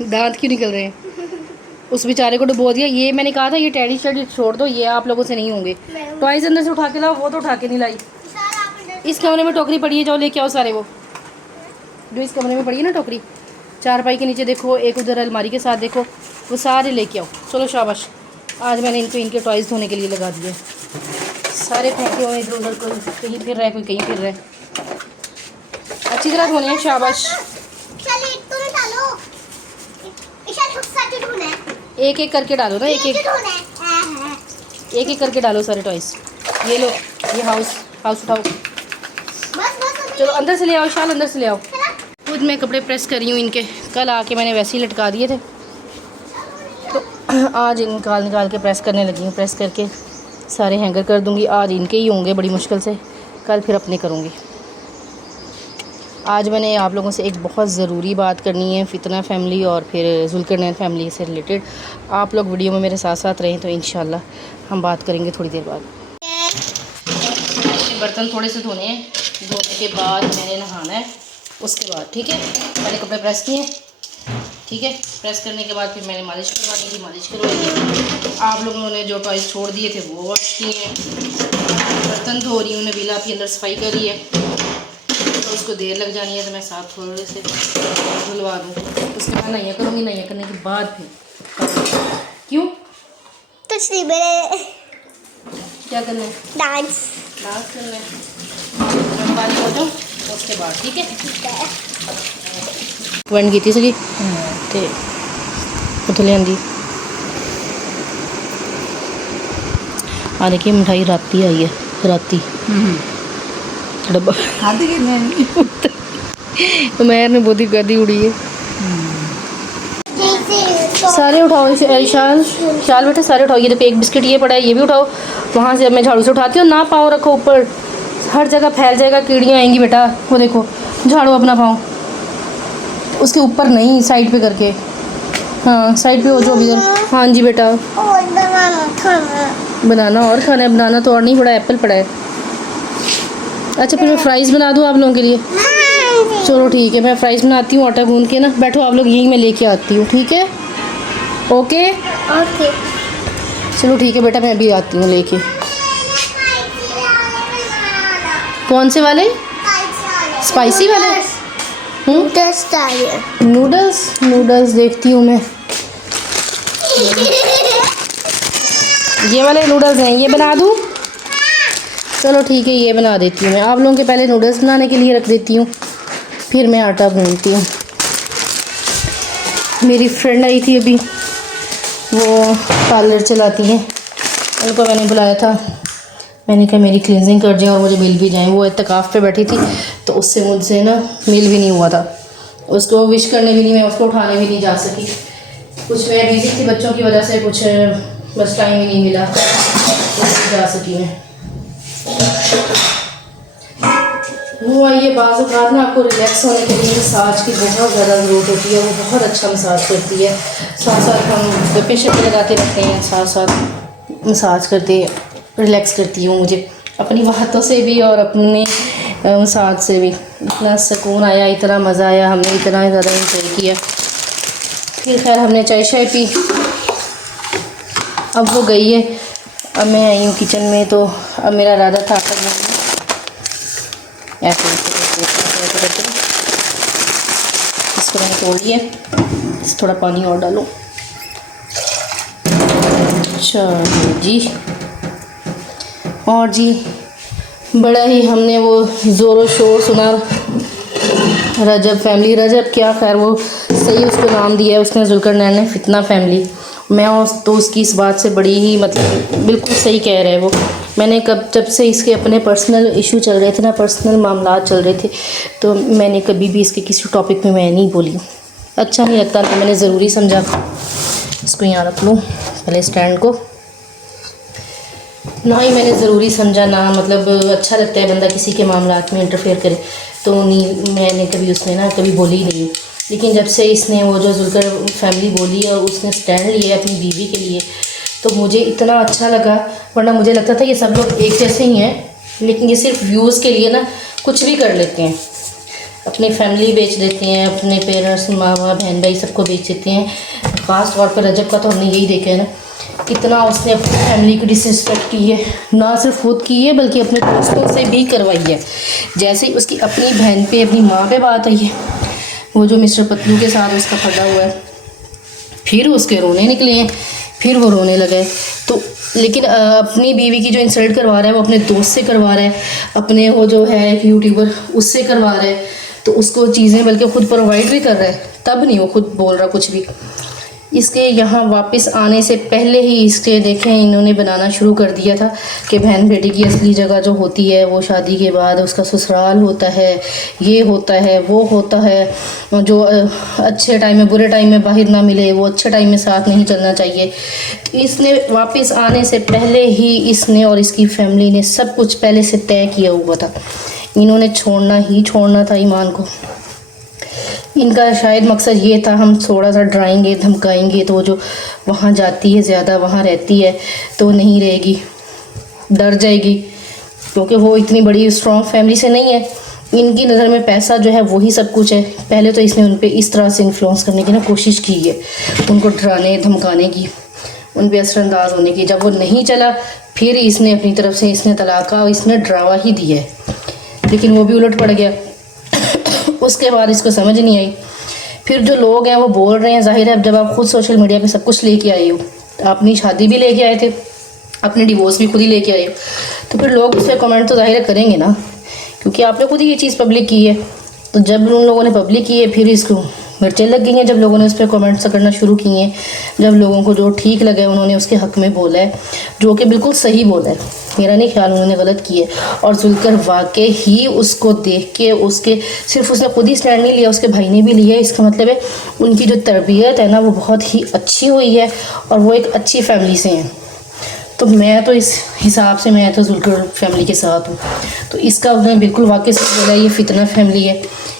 दांत क्यों निकल रहे हैं? उस बेचारे को डुबो दिया। ये मैंने कहा था ये टेडी शर्ट छोड़ दो, ये आप लोगों से नहीं होंगे। टॉयज अंदर से उठा के लाओ, वो तो उठा के नहीं लाई। इस कमरे में टोकरी पड़ी है, जाओ लेके आओ सारे। वो जो इस कमरे में पड़ी है ना टोकरी, चारपाई के नीचे देखो, एक उधर अलमारी के साथ देखो, वो सारे लेके आओ। चलो शाबाश। आज मैंने इनको इनके टॉयज़ धोने के लिए लगा दिए। सारे फेंके हुए इधर उधर, कोई कहीं फिर रहा है, कोई कहीं फिर रहा है। अच्छी तरह धोने हैं। शाबाश। एक एक करके डालो ना, एक एक करके डालो सारे टॉयज़। ये लो, ये हाउस उठाओ। चलो अंदर से ले आओ, शाल अंदर से ले आओ। खुद मैं कपड़े प्रेस कर रही हूँ इनके। कल आके मैंने वैसे ही लटका दिए थे, तो आज निकाल के प्रेस करने लगी हूँ। प्रेस करके सारे हैंगर कर दूँगी। आज इनके ही होंगे बड़ी मुश्किल से, कल फिर अपने करूँगी। आज मैंने आप लोगों से एक बहुत ज़रूरी बात करनी है, फितना फैमिली और फिर जुल्करनैन फैमिली से रिलेटेड। आप लोग वीडियो में मेरे साथ साथ रहें तो इंशाल्लाह हम बात करेंगे थोड़ी देर बाद। बर्तन थोड़े से धोने हैं, धोने के बाद मैंने नहाना है, उसके बाद ठीक है। पहले कपड़े प्रेस किए, ठीक है। प्रेस करने के बाद फिर मैंने मालिश करवानी थी, मालिश करवाई। आप लोगों ने जो टॉयज़ छोड़ दिए थे वो वॉश किए हैं। बर्तन धो रही हूँ, नबीला अपनी अंदर सफाई कर रही है, तो उसको देर लग जानी है, तो मैं साथ थोड़े से धुलवा दूँ। उसके बाद नैया करूँगी, नैया करने के बाद फिर क्यों कुछ नहीं, मेरे क्या करना है, डांस करना है। पानी हो जाओ उसके बाद ठीक है। वन की सगी तो उत लियांदी। आ देखिए मिठाई राती आई है, राती डब्बा मैर ने बहुत ही गदी उड़ी है। सारे उठाओ इसे। शाल बेटा सारे उठाओ। ये देखो एक बिस्किट ये पड़ा है, ये भी उठाओ। वहाँ से मैं झाड़ू से उठाती हूँ ना, पाँव रखो ऊपर, हर जगह फैल जाएगा, कीड़ियाँ आएंगी बेटा। वो देखो झाड़ू अपना पाँव उसके ऊपर नहीं, साइड पे करके। हाँ साइड पे हो जो इधर। हाँ जी बेटा, बनाना और खाना है। बनाना तो और नहीं पड़ा, एप्पल पड़ा है। अच्छा फिर मैं फ्राइज़ बना दूँ आप लोगों के लिए। चलो ठीक है, मैं फ्राइज़ बनाती हूँ आटा गूंद के ना। बैठो आप लोग यहीं, मैं लेके आती हूँ ठीक है। ओके ओके चलो ठीक है बेटा, मैं अभी आती हूँ लेके। कौन से वाले? स्पाइसी वाले। नूडल्स देखती हूँ मैं। ये वाले नूडल्स हैं, ये बना दूँ? चलो ठीक है, ये बना देती हूँ मैं। आप लोगों के पहले नूडल्स बनाने के लिए रख देती हूँ, फिर मैं आटा गूंथती हूँ। मेरी फ्रेंड आई थी अभी, वो पार्लर चलाती हैं, उनको मैंने बुलाया था। मैंने कहा मेरी क्लींजिंग कर जाए और मुझे मिल भी जाए। वो इत्तेकाफ़ पे बैठी थी, तो उससे मुझसे ना मिल भी नहीं हुआ था। उसको विश करने भी नहीं, मैं उसको उठाने भी नहीं जा सकी। कुछ मैं बिज़ी थी बच्चों की वजह से, कुछ बस टाइम ही नहीं मिला, नहीं जा सकी मैं। वो आइए, बाज़ औक़ात ना आपको रिलैक्स होने के लिए मसाज की बहुत ज़्यादा ज़रूरत होती है। वो बहुत अच्छा मसाज करती है। साथ साथ हम गप्पे शप्पे लगाते रहते हैं, साथ साथ मसाज करते, रिलैक्स करती हूँ। मुझे अपनी बातों से भी और अपने मसाज से भी इतना सुकून आया, इतना मज़ा आया, हमने इतना ज़्यादा इंजॉय किया। फिर खैर हमने चाय शाय पी, अब वो गई है, अब मैं आई हूँ किचन में। तो अब मेरा इरादा था ऐसे इसको मैंने तोड़ लिया, थोड़ा पानी और डालो। चलो जी, और जी बड़ा ही हमने वो ज़ोरों शोर सुना, रजब फैमिली। रजब क्या, खैर वो सही उसको नाम दिया है उसने, जुल्करनैन ने, फितना फैमिली। मैं तो उसकी इस बात से बड़ी ही मतलब बिल्कुल सही कह रहे हैं वो। मैंने जब से इसके अपने पर्सनल इशू चल रहे थे ना, पर्सनल मामला चल रहे थे, तो मैंने कभी भी इसके किसी टॉपिक में मैं नहीं बोली। अच्छा नहीं लगता, तो मैंने ज़रूरी समझा। इसको यहाँ रख लूँ पहले स्टैंड को, ना ही मैंने ज़रूरी समझा, ना मतलब अच्छा लगता है बंदा किसी के मामलात में इंटरफेयर करे, तो नहीं मैंने कभी उसमें ना कभी बोली ही नहीं। लेकिन जब से इसने वो जो जुल्कर फैमिली बोली और उसने स्टैंड लिया अपनी बीवी के लिए, तो मुझे इतना अच्छा लगा। वरना मुझे लगता था ये सब लोग एक जैसे ही हैं, लेकिन ये सिर्फ व्यूज़ के लिए ना कुछ भी कर लेते हैं। अपनी फैमिली बेच देते हैं, अपने पेरेंट्स, माँ बाप, बहन भाई सबको बेच देते हैं। ख़ास तौर पर रजब का तो हमने यही देखा है ना, कितना उसने अपनी फैमिली की डिसरिस्पेक्ट की है, ना सिर्फ खुद की है बल्कि अपने दोस्तों से भी करवाई है। जैसे ही उसकी अपनी बहन पे, अपनी माँ पे बात आई है, वो जो मिस्टर पतलू के साथ उसका पड़ा हुआ है, फिर उसके रोने निकले हैं, फिर वो रोने लगा है। तो लेकिन अपनी बीवी की जो इंसल्ट करवा रहा है वो अपने दोस्त से करवा रहा है, अपने वो जो है यूट्यूबर उससे करवा रहा है। तो उसको चीज़ें बल्कि खुद प्रोवाइड भी कर रहा है, तब नहीं वो खुद बोल रहा कुछ भी। इसके यहाँ वापस आने से पहले ही इसके देखें इन्होंने बनाना शुरू कर दिया था कि बहन बेटी की असली जगह जो होती है वो शादी के बाद उसका ससुराल होता है, ये होता है, वो होता है। जो अच्छे टाइम में बुरे टाइम में बाहर ना मिले, वो अच्छे टाइम में साथ नहीं चलना चाहिए। तो इसने वापस आने से पहले ही इसने और इसकी फैमिली ने सब कुछ पहले से तय किया हुआ था। इन्होंने छोड़ना ही छोड़ना था ईमान को। इनका शायद मकसद ये था, हम थोड़ा सा डराएंगे, धमकाएंगे तो वो जो वहाँ जाती है, ज़्यादा वहाँ रहती है तो नहीं रहेगी, डर जाएगी, क्योंकि वो इतनी बड़ी स्ट्रॉन्ग फैमिली से नहीं है। इनकी नज़र में पैसा जो है वही सब कुछ है। पहले तो इसने उन पर इस तरह से इन्फ्लुएंस करने की ना कोशिश की है, उनको डराने धमकाने की, उन पर असरअंदाज होने की। जब वो नहीं चला फिर इसने अपनी तरफ से इसने तलाक का इसमें ड्रावा ही दिया है, लेकिन वो भी उलट पड़ गया। उसके बाद इसको समझ नहीं आई। फिर जो लोग हैं वो बोल रहे हैं, जाहिर है अब जब आप खुद सोशल मीडिया पे सब कुछ लेके आए हो, अपनी शादी भी लेके आए थे, अपने डिवोर्स भी खुद ही लेके आए हो, तो फिर लोग उस पर कमेंट तो जाहिर करेंगे ना, क्योंकि आपने खुद ही ये चीज़ पब्लिक की है। तो जब उन लोगों ने पब्लिक की है फिर इसको मिर्चें लग गई हैं, जब लोगों ने उस पर कमेंट्स करना शुरू किए हैं, जब लोगों को जो ठीक लगे उन्होंने उसके हक़ में बोला है, जो कि बिल्कुल सही बोला है, मेरा नहीं ख्याल उन्होंने गलत किया है। और जुल्कर वाकई ही उसको देख के उसके सिर्फ उसने खुद ही स्टैंड नहीं लिया, उसके भाई ने भी लिया। इसका मतलब है उनकी जो तरबियत है ना वो बहुत ही अच्छी हुई है और वो एक अच्छी फैमिली से हैं। तो मैं तो इस हिसाब से मैं तो जुल्कर फैमिली के साथ हूँ। तो इसका उसने बिल्कुल वाकई से बोला ये फितना फैमिली है,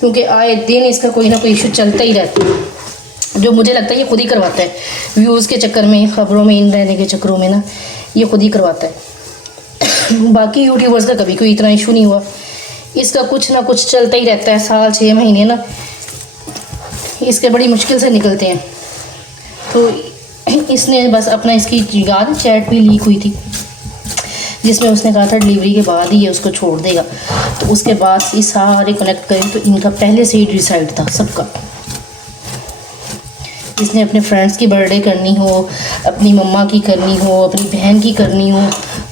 क्योंकि आए दिन इसका कोई ना कोई इशू चलता ही रहता है, जो मुझे लगता है ये खुद ही करवाता है, व्यूज़ के चक्कर में, ख़बरों में इन रहने के चक्करों में ना ये खुद ही करवाता है। बाकी यूट्यूबर्स का कभी कोई इतना इशू नहीं हुआ, इसका कुछ ना कुछ चलता ही रहता है। साल 6 महीने ना इसके बड़ी मुश्किल से निकलते हैं। तो इसने बस अपना, इसकी याद चैट भी लीक हुई थी जिसमें उसने कहा था डिलीवरी के बाद ही ये उसको छोड़ देगा। तो उसके बाद ये सारे कनेक्ट करें तो इनका पहले से ही डिसाइड था सबका। इसने अपने फ्रेंड्स की बर्थडे करनी हो, अपनी मम्मा की करनी हो, अपनी बहन की करनी हो,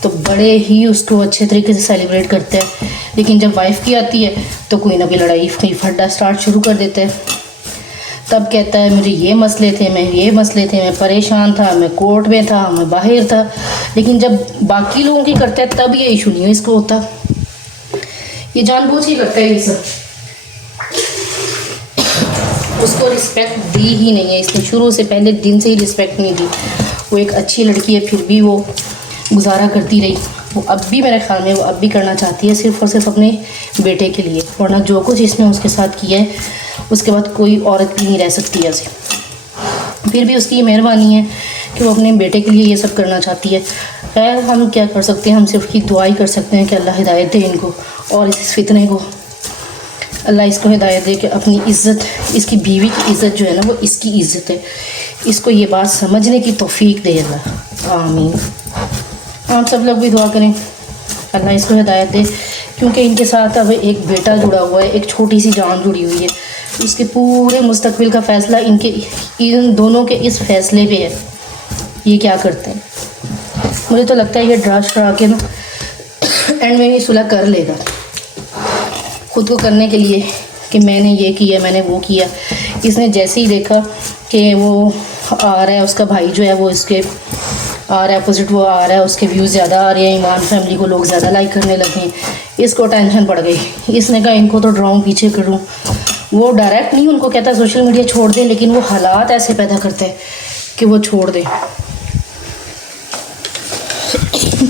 तो बड़े ही उसको अच्छे तरीके से सेलिब्रेट करते हैं। लेकिन जब वाइफ की आती है तो कोई ना कोई लड़ाई, कोई फड्डा स्टार्ट शुरू कर देते हैं। तब कहता है मुझे ये मसले थे, मैं परेशान था, मैं कोर्ट में था, मैं बाहर था। लेकिन जब बाकी लोगों की करता है तब ये इशू नहीं इसको होता। ये जानबूझ के करता है ये सब। उसको रिस्पेक्ट दी ही नहीं है इसने, शुरू से पहले दिन से ही रिस्पेक्ट नहीं दी। वो एक अच्छी लड़की है फिर भी वो गुजारा करती रही। वो अब भी मेरे ख्याल में वो अब भी करना चाहती है, सिर्फ और सिर्फ अपने बेटे के लिए। वरना जो कुछ इसने उसके साथ किया है उसके बाद कोई औरत भी नहीं रह सकती ऐसे। फिर भी उसकी मेहरबानी है कि वो अपने बेटे के लिए ये सब करना चाहती है। खैर हम क्या कर सकते हैं, हम सिर्फ की दुआ ही कर सकते हैं कि अल्लाह हिदायत दे इनको और इस फितने को अल्लाह इसको हिदायत दे कि अपनी इज़्ज़त, इसकी बीवी की इज़्ज़त जो है ना वो इसकी इज़्ज़त है, इसको ये बात समझने की तौफीक दे अल्लाह, आमीन। आप सब लोग भी दुआ करें अल्लाह इसको हिदायत दे, क्योंकि इनके साथ अब एक बेटा जुड़ा हुआ है, एक छोटी सी जान जुड़ी हुई है। उसके पूरे मुस्तकबिल का फ़ैसला इन दोनों के इस फैसले पे है, ये क्या करते हैं। मुझे तो लगता है ये डरा के ना एंड में ये सुलह कर लेगा खुद को करने के लिए कि मैंने ये किया, मैंने वो किया। इसने जैसे ही देखा कि वो आ रहा है, उसका भाई जो है वो इसके आ रहा है अपोजिट, वो आ रहा है, उसके व्यूज़ ज़्यादा आ रहे हैं, ईमान फैमिली को लोग ज़्यादा लाइक करने लगे हैं, इसको टेंशन पड़ गई। इसने कहा इनको तो डराऊँ, पीछे करूँ। वो डायरेक्ट नहीं उनको कहता सोशल मीडिया छोड़ दें, लेकिन वो हालात ऐसे पैदा करते हैं कि वो छोड़ दें।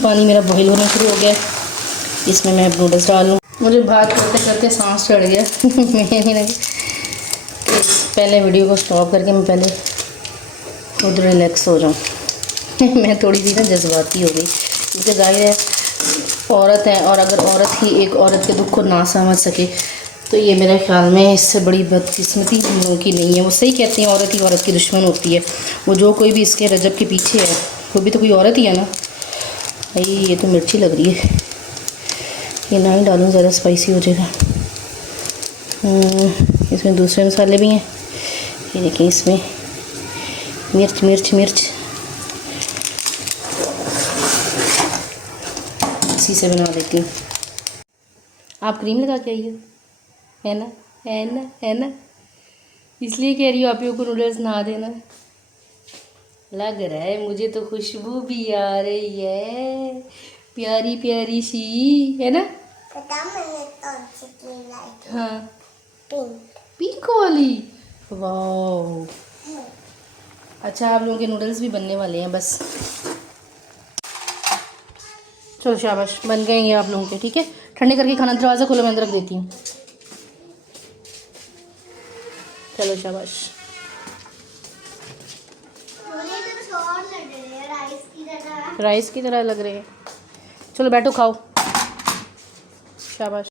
पानी मेरा बॉईल होना शुरू हो गया, इसमें मैं नूडल्स डाल लूँ। मुझे बात करते करते सांस चढ़ गया मैंने लगी पहले वीडियो को स्टॉप करके मैं पहले खुद रिलैक्स हो जाऊँ। मैं थोड़ी सी ना जज्बाती हो गई, क्योंकि जाहिर है औरत है, और अगर औरत ही एक औरत के दुख को ना समझ सके तो ये मेरे ख्याल में इससे बड़ी बदकिस्मती हम लोगों की नहीं है। वो सही कहते हैं औरत ही औरत की दुश्मन होती है। वो जो कोई भी इसके रजब के पीछे है वो भी तो कोई औरत ही है ना। भाई ये तो मिर्ची लग रही है, ये ना ही डालूँ, ज़्यादा स्पाइसी हो जाएगा। इसमें दूसरे मसाले भी हैं, ये देखिए इसमें मिर्च मिर्च मिर्च इसी से बना देती हूँ। आप क्रीम लगा के आइए, है ना, है ना, है ना, इसलिए कह रही हूँ आप लोगों को नूडल्स ना देना। लग रहा है मुझे तो खुशबू भी आ रही है, प्यारी प्यारी सी, है ना। पता मैंने कौन सी क्रीम लाई थी? हाँ, पिंक। पिंक वाली, वाह। अच्छा आप लोगों के नूडल्स भी बनने वाले हैं बस। चलो शाबाश, बन गए ये आप लोगों के। ठीक है, ठंडे करके खाना। दरवाज़ा खोलो, मैं अंदर रख देती हूँ। चलो शाबाश। राइस की तरह लग रहे हैं। चलो बैठो खाओ, शाबाश।